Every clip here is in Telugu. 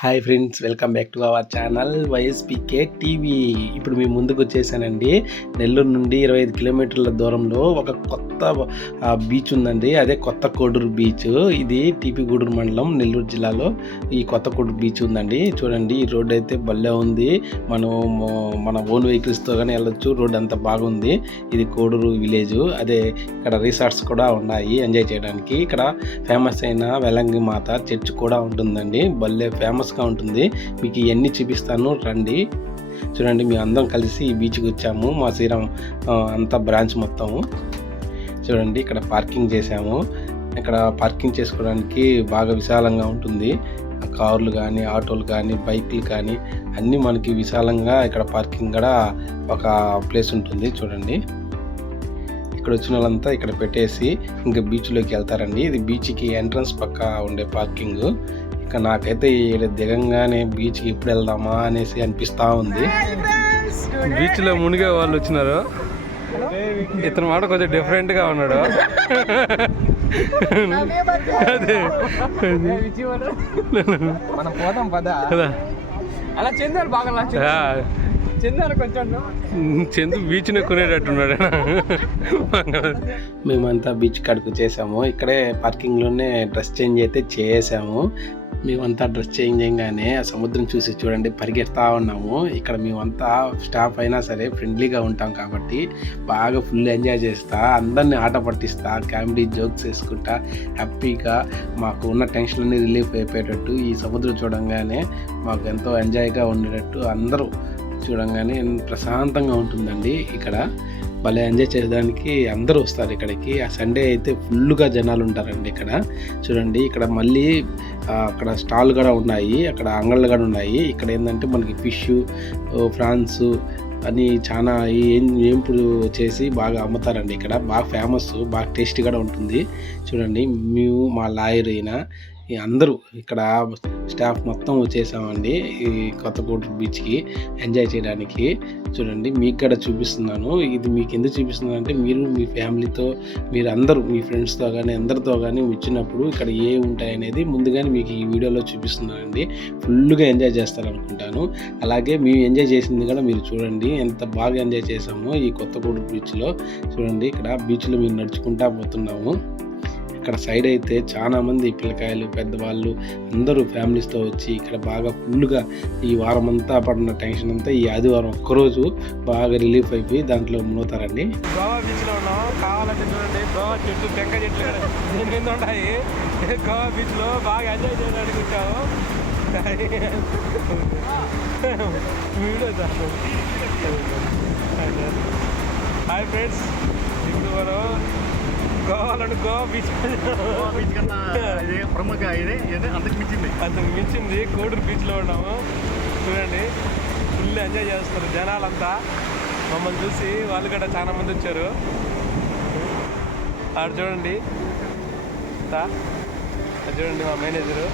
Hi friends, welcome back to our channel YSPK TV. ఇప్పుడు మీ ముందుకు వచ్చేసానండి. నెల్లూరు నుండి 25 కిలోమీటర్ల దూరంలో ఒక కొత్త బీచ్ ఉందండి. అదే కొత్త కోడూరు బీచ్. ఇది టీపీ గూడూరు మండలం, నెల్లూరు జిల్లాలో ఈ కొత్త కోడూరు బీచ్ ఉందండి. చూడండి, ఈ రోడ్ అయితే భలే ఉంది. మన ఓన్ వెహికల్స్తో కానీ వెళ్ళొచ్చు. రోడ్ అంతా బాగుంది. ఇది కోడూరు విలేజ్. అదే ఇక్కడ రిసార్ట్స్ కూడా ఉన్నాయి ఎంజాయ్ చేయడానికి. ఇక్కడ ఫేమస్ అయిన వెలంగి మాత చర్చ్ కూడా ఉంటుందండి. భలే ఫేమస్గా ఉంటుంది. మీకు ఇవన్నీ చూపిస్తాను, రండి. చూడండి, మేము అందరం కలిసి ఈ బీచ్కి వచ్చాము. మా శ్రీరామ్ అంతా బ్రాంచ్ మొత్తము. చూడండి, ఇక్కడ పార్కింగ్ చేసాము. ఇక్కడ పార్కింగ్ చేసుకోవడానికి బాగా విశాలంగా ఉంటుంది. కార్లు కానీ, ఆటోలు కానీ, బైక్లు కానీ అన్నీ మనకి విశాలంగా ఇక్కడ పార్కింగ్ కూడా ఒక ప్లేస్ ఉంటుంది. చూడండి, ఇక్కడ వచ్చిన వాళ్ళంతా ఇక్కడ పెట్టేసి ఇంకా బీచ్లోకి వెళ్తారండి. ఇది బీచ్కి ఎంట్రన్స్ పక్క ఉండే పార్కింగ్. ఇక నాకైతే దిగంగానే బీచ్కి ఎప్పుడు వెళ్దామా అనేసి అనిపిస్తూ ఉంది. బీచ్లో మునిగే వాళ్ళు వచ్చినారు. ఇతను మాట కొంచెం డిఫరెంట్గా ఉన్నాడు. అదే మనం పోదాం పదా అలా చెందాలి బాగా చెందాలి కొంచెం చందు బీచ్ని కొనేటట్టున్నాడు. మేమంతా బీచ్ కాడికి వచ్చేసాము. ఇక్కడే పార్కింగ్లోనే డ్రెస్ చేంజ్ అయితే చేసాము. మేమంతా డ్రెస్ చేంజ్ చేయగానే ఆ సముద్రం చూసి చూడండి పరిగెడతా ఉన్నాము. ఇక్కడ మేమంతా స్టాఫ్ అయినా సరే ఫ్రెండ్లీగా ఉంటాం కాబట్టి బాగా ఫుల్ ఎంజాయ్ చేస్తా, అందరినీ ఆట పట్టిస్తా, కామెడీ జోక్స్ వేసుకుంటా హ్యాపీగా మాకు ఉన్న టెన్షన్ అన్ని రిలీఫ్ అయిపోయేటట్టు ఈ సముద్రం చూడంగానే మాకు ఎంతో ఎంజాయ్గా ఉండేటట్టు అందరూ చూడంగానే ప్రశాంతంగా ఉంటుందండి. ఇక్కడ భలే ఎంజాయ్ చేయడానికి అందరూ వస్తారు ఇక్కడికి. ఆ సండే అయితే ఫుల్గా జనాలు ఉంటారండి ఇక్కడ. చూడండి, ఇక్కడ మళ్ళీ అక్కడ స్టాల్ కూడా ఉన్నాయి, అక్కడ అంగళ్ళు కూడా ఉన్నాయి. ఇక్కడ ఏంటంటే మనకి ఫిష్, ఫ్రాన్స్ అని చాలా ఏంపుడు చేసి బాగా అమ్ముతారండి. ఇక్కడ బాగా ఫేమస్, బాగా టేస్టీ కూడా ఉంటుంది. చూడండి, మేము మా లాయర్ అయిన అందరూ ఇక్కడ స్టాఫ్ మొత్తం వచ్చేసామండి ఈ కొత్త కోడూరు బీచ్కి ఎంజాయ్ చేయడానికి. చూడండి, మీకు కూడా చూపిస్తున్నాను. ఇది మీకు ఎందుకు చూపిస్తున్నాను అంటే మీరు మీ ఫ్యామిలీతో, మీరు అందరూ మీ ఫ్రెండ్స్తో కానీ అందరితో కానీ వచ్చినప్పుడు ఇక్కడ ఏ ఉంటాయనేది ముందుగానే మీకు ఈ వీడియోలో చూపిస్తున్నానండి. ఫుల్గా ఎంజాయ్ చేస్తారనుకుంటాను. అలాగే మేము ఎంజాయ్ చేసింది కూడా మీరు చూడండి, ఎంత బాగా ఎంజాయ్ చేసామో ఈ కొత్త కోడూరు బీచ్లో. చూడండి, ఇక్కడ బీచ్లో మేము నడుచుకుంటా పోతున్నాము. ఇక్కడ సైడ్ అయితే చాలా మంది పిల్లకాయలు, పెద్దవాళ్ళు అందరూ ఫ్యామిలీస్తో వచ్చి ఇక్కడ బాగా ఫుల్గా ఈ వారం అంతా పడిన టెన్షన్ అంతా ఈ ఆదివారం ఒక్కరోజు బాగా రిలీఫ్ అయిపోయి దాంట్లో మునుగుతారండి. గోవా బీచ్లో ఉన్నాం. కావాలంటే చూడండి, గోవా చెట్టు, టెంకాయ చెట్లు దీని కింద ఉంటాయి. గోవా బీచ్లో బాగా ఎంజాయ్ చేయడానికి వచ్చాము. వీడియో హాయ్ ఫ్రెండ్స్, ఇప్పుడు మనం గోవాలో గోవా బీచ్ కన్నా ఇదే ప్రముఖ, ఇదే అంతకు మించింది కోడూరు బీచ్లో ఉన్నాము. చూడండి, ఫుల్ ఎంజాయ్ చేస్తారు జనాలంతా. మమ్మల్ని చూసి వాళ్ళు కూడా చాలా మంది వచ్చారు. ఆడ చూడండి, చూడండి మా మేనేజరు.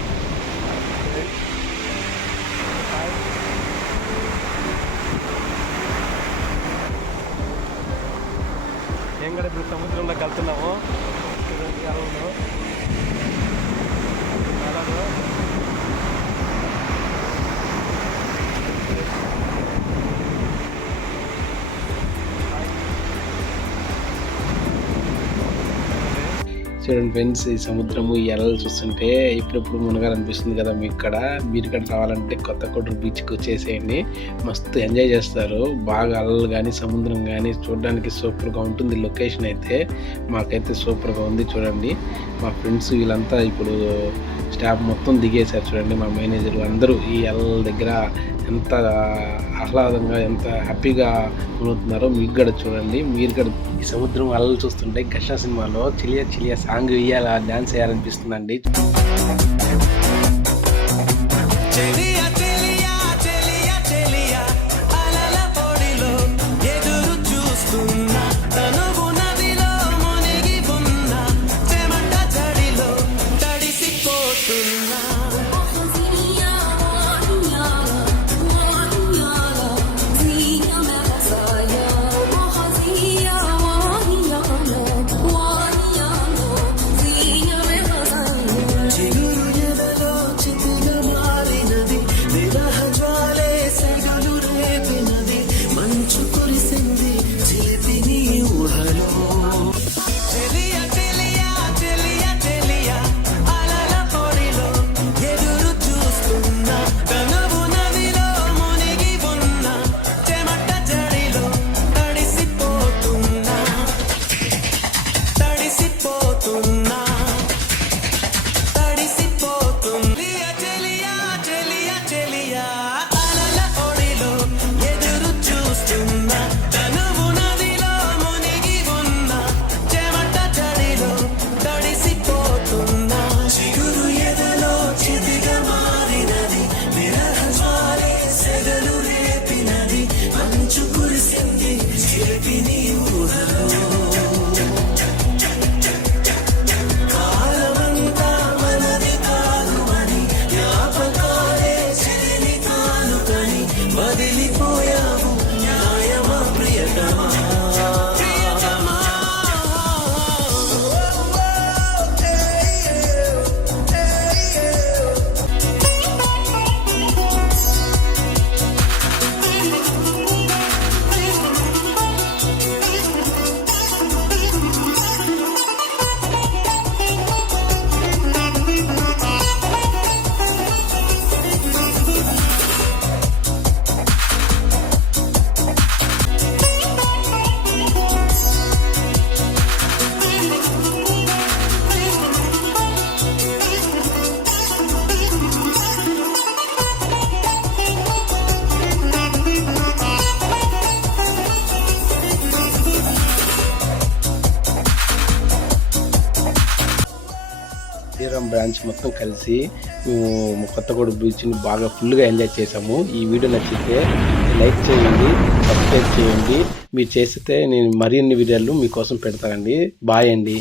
ఏం కూడా ఇప్పుడు సముద్రంలో కలుతున్నాము. చూడండి, అలలో చూడండి ఫ్రెండ్స్, ఈ సముద్రము ఈ అలలు చూస్తుంటే ఇప్పుడెప్పుడు మునగాలనిపిస్తుంది కదా. మీకు ఇక్కడ మీరు ఇక్కడ రావాలంటే కొత్త కోడూరు బీచ్కి వచ్చేసేయండి. మస్తు ఎంజాయ్ చేస్తారు. బాగా అలలు కానీ సముద్రం కానీ చూడడానికి సూపర్గా ఉంటుంది. లొకేషన్ అయితే మాకైతే సూపర్గా ఉంది. చూడండి, మా ఫ్రెండ్స్ వీళ్ళంతా ఇప్పుడు స్టాఫ్ మొత్తం దిగేశారు. చూడండి, మా మేనేజర్ అందరూ ఈ అలల దగ్గర ఎంత ఆహ్లాదంగా, ఎంత హ్యాపీగా అవుతున్నారో మీకు కూడా చూడండి. మీరు కూడా ఈ సముద్రం అలలు చూస్తుంటే గషా సినిమాలో చిలియా చిలియా సాంగ్ వేయాలా, డాన్స్ వేయాలనిపిస్తుందండి. చిగురు ఎదలో చితిగా మారినది బ్రాంచ్ మొత్తం కలిసి మేము కొత్తగూడ బీచ్ని బాగా ఫుల్గా ఎంజాయ్ చేసాము. ఈ వీడియో నచ్చితే లైక్ చేయండి, సబ్స్క్రైబ్ చేయండి. మీరు చేస్తే నేను మరిన్ని వీడియోలు మీకోసం పెడతానండి. బాయ్ అండి.